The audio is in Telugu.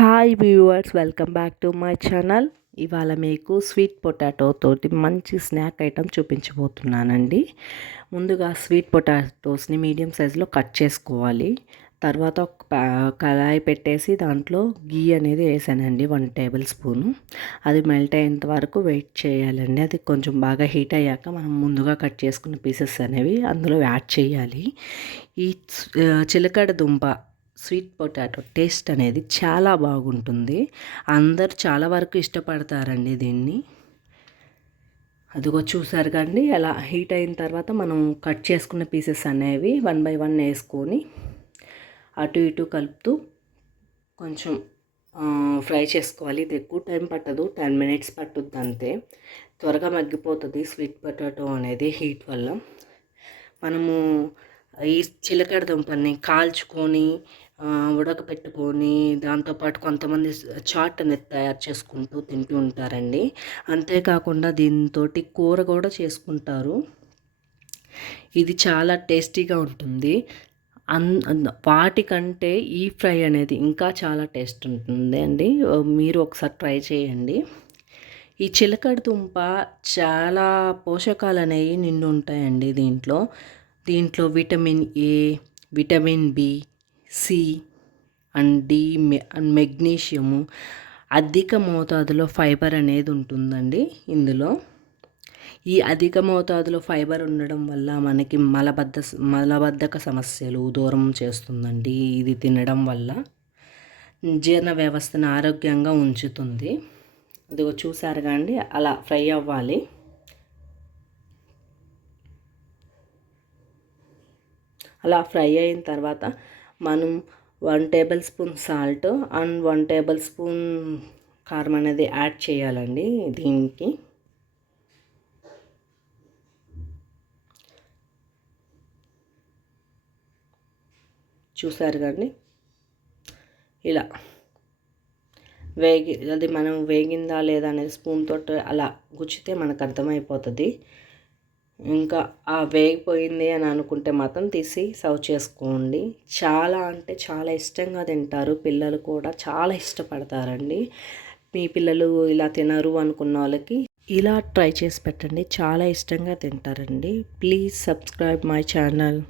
Hi viewers, welcome back to my channel. ఇవాళ మీకు స్వీట్ పొటాటో తోటి మంచి స్నాక్ ఐటెం చూపించబోతున్నానండి. ముందుగా స్వీట్ పొటాటోస్ని మీడియం సైజులో కట్ చేసుకోవాలి. తర్వాత ఒక కళాయి పెట్టేసి దాంట్లో గీ అనేది వేసానండి 1 టేబుల్ స్పూను. అది మెల్ట్ అయ్యేంత వరకు వెయిట్ చేయాలండి. అది కొంచెం బాగా హీట్ అయ్యాక మనం ముందుగా కట్ చేసుకున్న పీసెస్ అనేవి అందులో యాడ్ చేయాలి. ఈ చిలకడ దుంప స్వీట్ పొటాటో టేస్ట్ అనేది చాలా బాగుంటుంది. అందరు చాలా వరకు ఇష్టపడతారండి దీన్ని. అదిగో చూసారు కండి, అలా హీట్ అయిన తర్వాత మనం కట్ చేసుకున్న పీసెస్ అనేవి 1 బై 1 వేసుకొని అటు ఇటు కలుపుతూ కొంచెం ఫ్రై చేసుకోవాలి. ఇది ఎక్కువ టైం పట్టదు, 10 మినిట్స్ పట్టుద్ది అంతే. త్వరగా మగ్గిపోతుంది స్వీట్ పొటాటో అనేది హీట్ వల్ల. మనము ఈ చిలకడ దుంపల్ని కాల్చుకొని ఉడకపెట్టుకొని దాంతోపాటు కొంతమంది చాట్ అనేది తయారు చేసుకుంటూ తింటూ ఉంటారండి. అంతేకాకుండా దీంతో కూర కూడా చేసుకుంటారు. ఇది చాలా టేస్టీగా ఉంటుంది. వాటికంటే ఈ ఫ్రై అనేది ఇంకా చాలా టేస్ట్ ఉంటుంది అండి. మీరు ఒకసారి ట్రై చేయండి. ఈ చిలకడ దుంప చాలా పోషకాలు అనేవి నిండి ఉంటాయండి దీంట్లో vitamin A, vitamin B, C and D and magnesium, అధిక మోతాదులో ఫైబర్ అనేది ఉంటుందండి ఇందులో. ఈ అధిక మోతాదులో ఫైబర్ ఉండడం వల్ల మనకి మలబద్ధక సమస్యలు దూరం చేస్తుందండి. ఇది తినడం వల్ల జీర్ణ వ్యవస్థను ఆరోగ్యంగా ఉంచుతుంది. అదిగో చూసారుగా అండి, అలా ఫ్రై అవ్వాలి. అలా ఫ్రై అయిన తర్వాత మనం 1 table spoon salt and 1 table spoon కారం అనేది యాడ్ చేయాలండి దీనికి. చూసారు కానీ ఇలా అది మనం వేగిందా లేదా అనేది స్పూన్ తోటి అలా గుచ్చితే మనకు అర్థమైపోతుంది. ఇంకా వేగిపోయింది అని అనుకుంటే మాత్రం తీసి సర్వ్ చేసుకోండి. చాలా అంటే చాలా ఇష్టంగా తింటారు. పిల్లలు కూడా చాలా ఇష్టపడతారండి. మీ పిల్లలు ఇలా తినరు అనుకున్న వాళ్ళకి ఇలా ట్రై చేసి పెట్టండి, చాలా ఇష్టంగా తింటారండి. Please subscribe my channel.